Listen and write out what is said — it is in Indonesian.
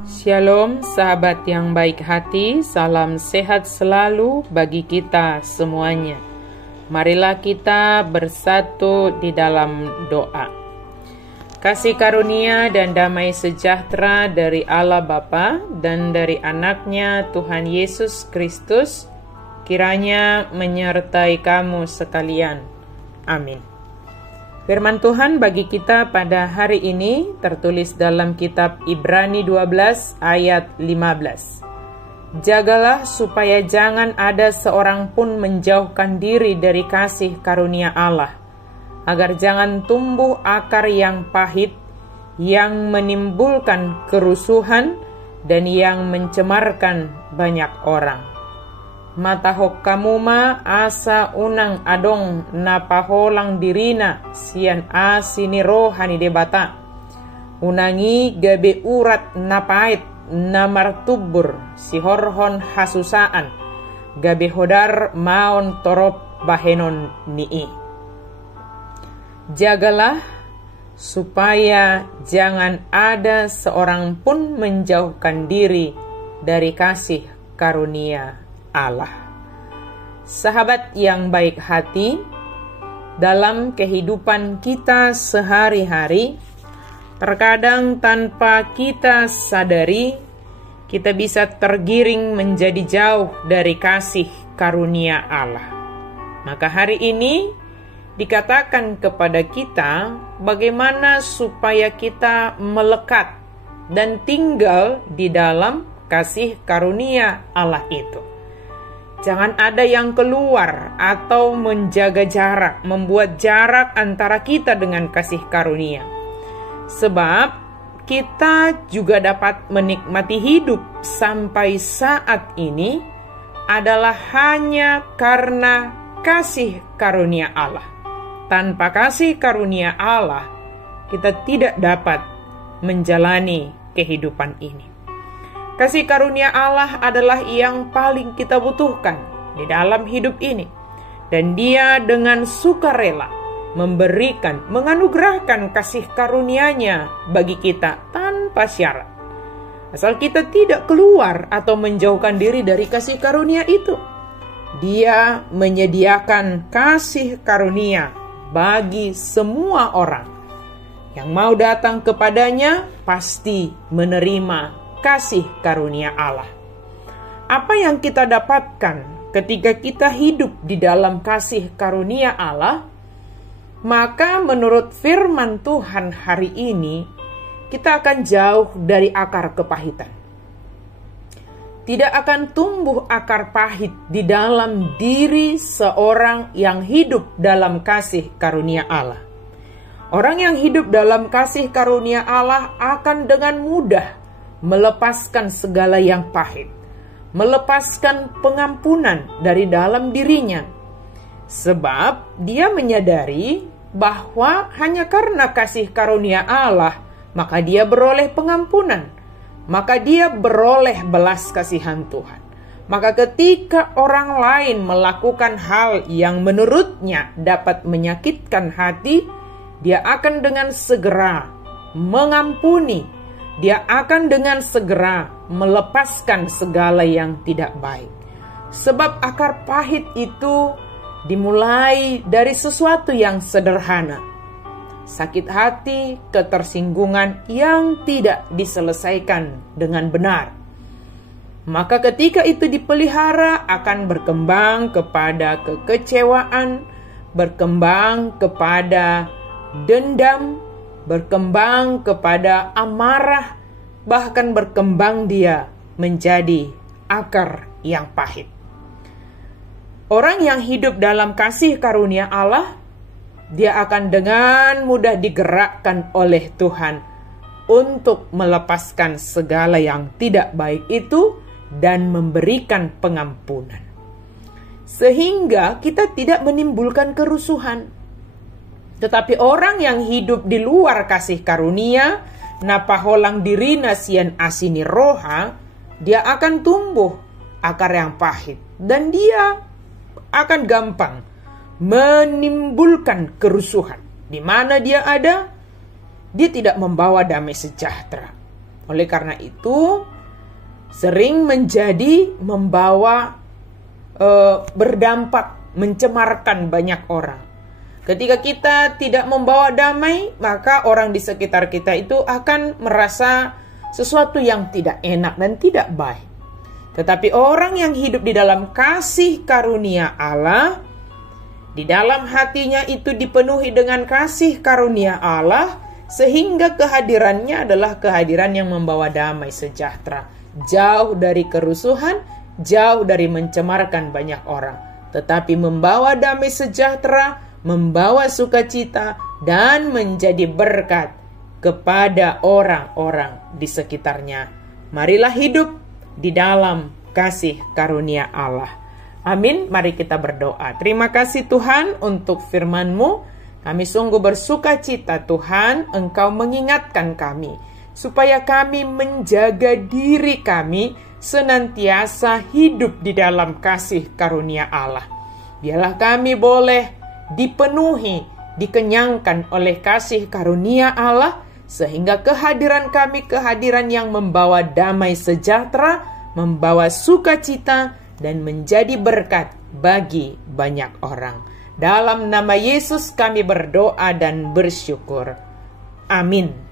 Shalom sahabat yang baik hati, salam sehat selalu bagi kita semuanya. Marilah kita bersatu di dalam doa. Kasih karunia dan damai sejahtera dari Allah Bapa dan dari anaknya Tuhan Yesus Kristus kiranya menyertai kamu sekalian. Amin. Firman Tuhan bagi kita pada hari ini tertulis dalam kitab Ibrani 12 ayat 15. Jagalah supaya jangan ada seorang pun menjauhkan diri dari kasih karunia Allah, agar jangan tumbuh akar yang pahit, yang menimbulkan kerusuhan dan yang mencemarkan banyak orang. Matahok kamuma asa unang adong napaholang dirina sian asini rohani debata. Unangi gabe urat napait namartubur sihorhon hasusaan. Gabe hodar maon torop bahenon nii. Jagalah supaya jangan ada seorang pun menjauhkan diri dari kasih karunia Allah. Sahabat yang baik hati, dalam kehidupan kita sehari-hari, terkadang tanpa kita sadari, kita bisa tergiring menjadi jauh dari kasih karunia Allah. Maka hari ini dikatakan kepada kita bagaimana supaya kita melekat dan tinggal di dalam kasih karunia Allah itu. Jangan ada yang keluar atau menjaga jarak, membuat jarak antara kita dengan kasih karunia. Sebab kita juga dapat menikmati hidup sampai saat ini adalah hanya karena kasih karunia Allah. Tanpa kasih karunia Allah, kita tidak dapat menjalani kehidupan ini. Kasih karunia Allah adalah yang paling kita butuhkan di dalam hidup ini. Dan Dia dengan sukarela memberikan, menganugerahkan kasih karunia-Nya bagi kita tanpa syarat. Asal kita tidak keluar atau menjauhkan diri dari kasih karunia itu. Dia menyediakan kasih karunia bagi semua orang. Yang mau datang kepadanya pasti menerima kasih karunia Allah. Apa yang kita dapatkan ketika kita hidup di dalam kasih karunia Allah? Maka menurut firman Tuhan hari ini, kita akan jauh dari akar kepahitan. Tidak akan tumbuh akar pahit di dalam diri seorang yang hidup dalam kasih karunia Allah. Orang yang hidup dalam kasih karunia Allah akan dengan mudah melepaskan segala yang pahit, melepaskan pengampunan dari dalam dirinya. Sebab dia menyadari bahwa hanya karena kasih karunia Allah, maka dia beroleh pengampunan, maka dia beroleh belas kasihan Tuhan. Maka ketika orang lain melakukan hal yang menurutnya dapat menyakitkan hati, dia akan dengan segera mengampuni. Dia akan dengan segera melepaskan segala yang tidak baik. Sebab akar pahit itu dimulai dari sesuatu yang sederhana. Sakit hati, ketersinggungan yang tidak diselesaikan dengan benar. Maka ketika itu dipelihara akan berkembang kepada kekecewaan, berkembang kepada dendam, berkembang kepada amarah, bahkan berkembang dia menjadi akar yang pahit. Orang yang hidup dalam kasih karunia Allah, dia akan dengan mudah digerakkan oleh Tuhan untuk melepaskan segala yang tidak baik itu dan memberikan pengampunan. Sehingga kita tidak menimbulkan kerusuhan. Tetapi orang yang hidup di luar kasih karunia, napaholang dirina sian asini roha, dia akan tumbuh akar yang pahit. Dan dia akan gampang menimbulkan kerusuhan. Di mana dia ada, dia tidak membawa damai sejahtera. Oleh karena itu, sering menjadi membawa berdampak, mencemarkan banyak orang. Ketika kita tidak membawa damai, maka orang di sekitar kita itu akan merasa sesuatu yang tidak enak dan tidak baik. Tetapi orang yang hidup di dalam kasih karunia Allah, di dalam hatinya itu dipenuhi dengan kasih karunia Allah, sehingga kehadirannya adalah kehadiran yang membawa damai sejahtera. Jauh dari kerusuhan, jauh dari mencemarkan banyak orang. Tetapi membawa damai sejahtera, membawa sukacita, dan menjadi berkat kepada orang-orang di sekitarnya. Marilah hidup di dalam kasih karunia Allah. Amin. Mari kita berdoa. Terima kasih Tuhan untuk firman-Mu. Kami sungguh bersukacita Tuhan, Engkau mengingatkan kami supaya kami menjaga diri kami senantiasa hidup di dalam kasih karunia Allah. Biarlah kami boleh dipenuhi, dikenyangkan oleh kasih karunia Allah, sehingga kehadiran kami kehadiran yang membawa damai sejahtera, membawa sukacita, dan menjadi berkat bagi banyak orang. Dalam nama Yesus kami berdoa dan bersyukur. Amin.